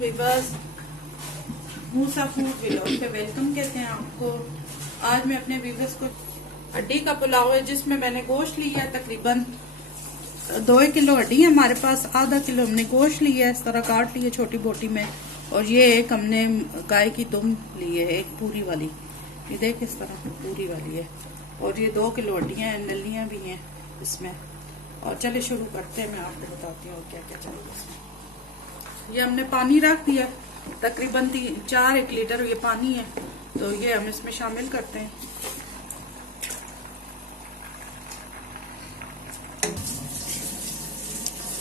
Viewers, मूसा food vlog पे welcome कहते हैं आपको। आज मैं अपने वीवर्स को हड्डी का पुलाव है जिसमें मैंने गोश्त लिया है तकरीबन 2 किलो हड्डी है हमारे पास। आधा किलो हमने गोश्त लिया है, इस तरह काट लिया छोटी बोटी में। और ये एक हमने गाय की दुम ली है, एक पूरी वाली, ये देख इस तरह पूरी वाली है। और ये 2 किलो हड्डियां हैं, नलियां भी हैं इसमें। और चले शुरू करते हैं, मैं आपको बताती हूँ क्या क्या चाहिए इसमें। ये हमने पानी रख दिया, तकरीबन 4-1 लीटर ये पानी है, तो ये हम इसमें शामिल करते हैं।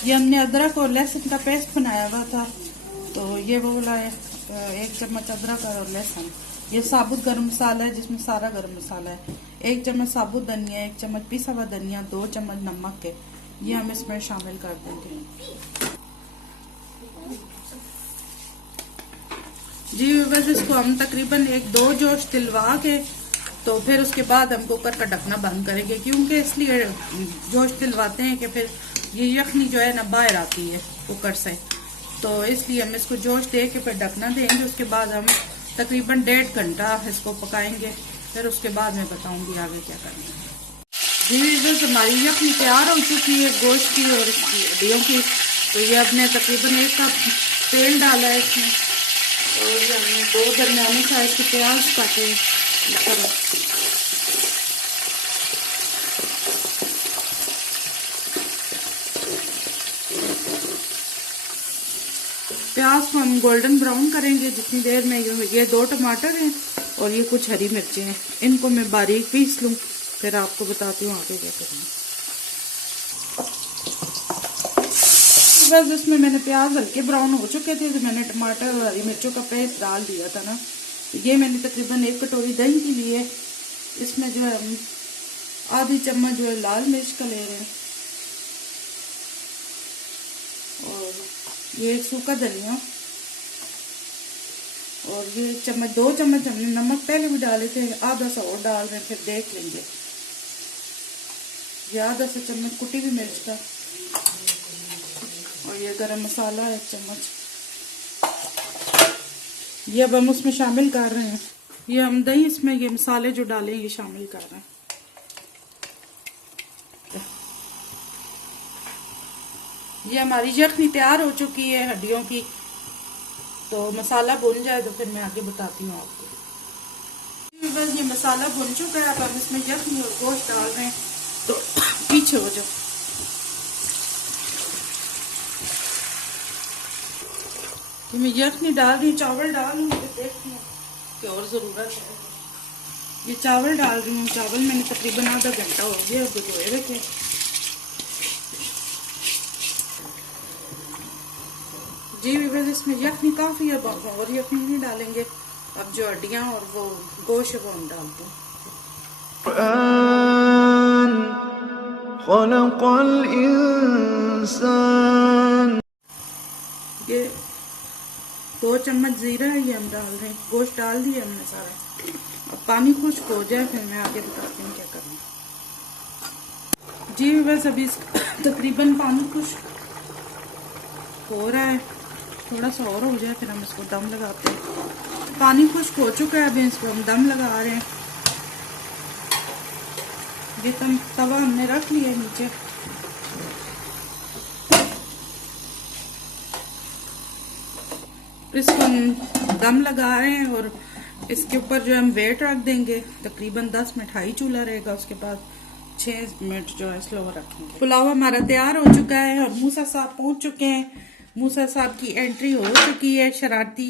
ये हमने अदरक और लहसुन का पेस्ट बनाया हुआ था, तो ये वो वाला है 1 चम्मच अदरक और लहसुन। ये साबुत गरम मसाला है जिसमें सारा गरम मसाला है। 1 चम्मच साबुत धनिया, 1 चम्मच पिसा हुआ धनिया, 2 चम्मच नमक के, ये हम इसमें शामिल कर देंगे। जी बस इसको हम तकरीबन 1-2 जोश दिलवा के, तो फिर उसके बाद हम कुकर का ढकना बंद करेंगे, क्योंकि इसलिए जोश दिलवाते हैं कि फिर ये यखनी जो है ना बाहर आती है कुकर से, तो इसलिए हम इसको जोश दे के फिर ढकना देंगे। उसके बाद हम तकरीबन 1.5 घंटा इसको पकाएंगे, फिर उसके बाद मैं बताऊंगी आगे क्या करना है। जी बस हमारी यखनी तैयार हो चुकी है गोश्त की और हड्डियों की। तो ये अपने तकरीबन 1 कप तेल डाला है इसमें, और ये हमने 2 दरमियाने साइज के प्याज काटे। प्याज को हम गोल्डन ब्राउन करेंगे जितनी देर में। ये 2 टमाटर हैं और ये कुछ हरी मिर्चें हैं, इनको मैं बारीक पीस लूँ, फिर आपको बताती हूँ आगे क्या करना। बस इसमें मैंने प्याज हल्के ब्राउन हो चुके थे, तो मैंने टमाटर और हरी मिर्चों का पेस्ट डाल दिया था ना। ये मैंने तकरीबन 1 कटोरी दही की ली है। इसमें जो है हम आधी चम्मच जो है लाल मिर्च का ले रहे हैं, और ये सूखा धनिया, और ये 2 चम्मच हमने नमक पहले भी डाले थे, आधा सा और डाल रहे हैं, फिर देख लेंगे। ये आधा सा चम्मच कुटी हुई मिर्च का, और ये गरम मसाला 1 चम्मच, ये अब हम उसमें शामिल कर रहे हैं। ये हम दही इसमें ये मसाले जो डाले ये शामिल कर रहे हैं। ये हमारी यखनी तैयार हो चुकी है हड्डियों की, तो मसाला भुन जाए तो फिर मैं आगे बताती हूँ आपको। बस ये मसाला भुन चुका है, अब हम इसमें यखनी और गोश्त डाल रहे हैं, तो पीछे हो जाओ। मैं यखनी डाल दी, चावल डाल लूँ, देखती हूँ कि और ज़रूरत है। ये चावल डाल रही हूँ, चावल मैंने तकरीबन आधा घंटा हो गया भिगोए रखे। जी बस इसमें यखनी काफ़ी है, और यखनी नहीं डालेंगे। अब जो हड्डियाँ और वो गोश्त है वो हम डालते हैं। खलक़ल इंसान। ये 2 चम्मच जीरा है, ये हम डाल रहे हैं। गोश्त डाल दिया हमने सारा। अब पानी खुश्क हो जाए फिर मैं आगे बताती हूँ क्या करना। जी बस अभी तकरीबन पानी खुश्क हो रहा है, थोड़ा सा और हो जाए फिर हम इसको दम लगाते हैं। पानी खुश्क हो चुका है, अभी इसको हम दम लगा रहे हैं। ये तवा हमने रख लिया है नीचे। इसको हम दम लगा रहे हैं, और इसके ऊपर जो हम वेट रख देंगे, तकरीबन 10 मिनट हाई चूल्हा रहेगा, उसके बाद 6 मिनट जो है स्लो रखेंगे। पुलाव हमारा तैयार हो चुका है और मूसा साहब पहुंच चुके हैं। मूसा साहब की एंट्री हो चुकी है। शरारती,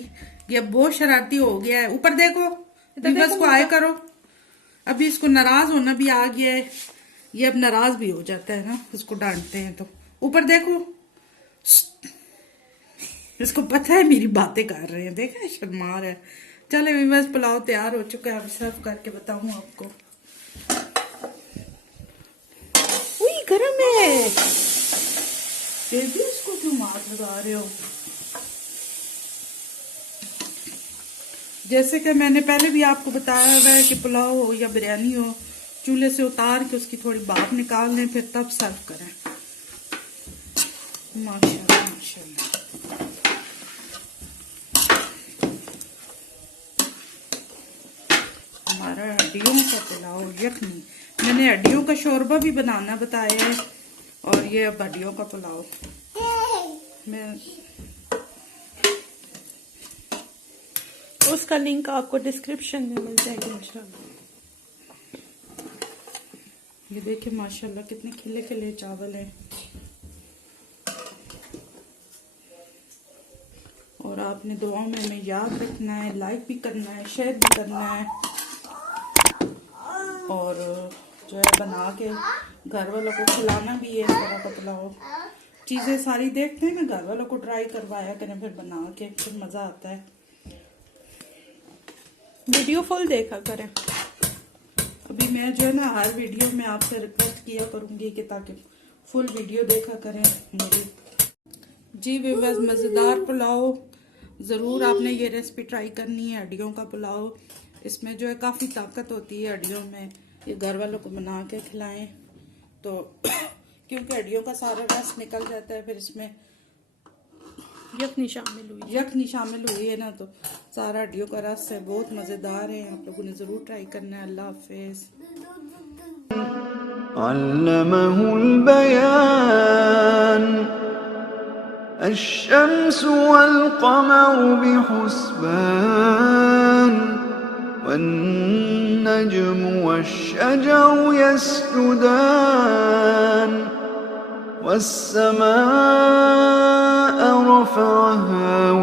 ये बहुत शरारती हो गया है। ऊपर देखो, बस को आए करो। अभी इसको नाराज होना भी आ गया है, ये अब नाराज भी हो जाता है ना, इसको डांटते हैं तो। ऊपर देखो, इसको पता है मेरी बातें कर रहे हैं, देखा है, शर्मा रहा है। चले व्यूअर्स, पुलाव तैयार हो चुका है, अब सर्व करके बताऊं आपको। उई गरम है बेबी, इसको क्यों मार लगा रहे हो? जैसे कि मैंने पहले भी आपको बताया हुआ है कि पुलाव हो या बिरयानी हो, चूल्हे से उतार के उसकी थोड़ी भाप निकाल लें, फिर तब सर्व करें। माशाल्लाह माशाल्लाह। हमारा हड्डियों का पुलाव यखनी, मैंने हड्डियों का शोरबा भी बनाना बताया है, और ये अब हड्डियों का पुलाव। मैं उसका लिंक आपको डिस्क्रिप्शन में मिल जाएगा इंशाल्लाह। ये देखिए माशाल्लाह कितने खिले खिले चावल हैं। और आपने दुआओं में हमें याद रखना है, लाइक भी करना है, शेयर भी करना है, और जो है बना के घर वालों को खिलाना भी है। इस तरह का पुलाव चीज़ें सारी देखते हैं ना, घर वालों को ट्राई करवाया करें, फिर बना के फिर मज़ा आता है। वीडियो फुल देखा करें। अभी मैं जो है ना हर वीडियो में आपसे रिक्वेस्ट किया करूँगी कि ताकि फुल वीडियो देखा करें मेरी। जी व्यूअर्स, मज़ेदार पुलाव ज़रूर आपने ये रेसिपी ट्राई करनी है, हड्डियों का पुलाव। इसमें जो है काफ़ी ताकत होती है हड्डियों में। ये घर वालों को बना के खिलाएं तो क्योंकि हड्डियों का सारा रस निकल जाता है, फिर इसमें यखनी शामिल हुई है ना, तो सारा हड्डियों का रस है, बहुत मज़ेदार है। आप लोगों ने ज़रूर ट्राई करना है। अल्लाह हाफिज़। अल्लमहुल बयान अश्शम्सु वल क़मरु बिहुस्बान वन्नज्मु वश्शजरु यस्जुदान वस्समाअ रफ़अहा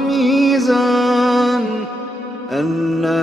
मीज़ान अल्ला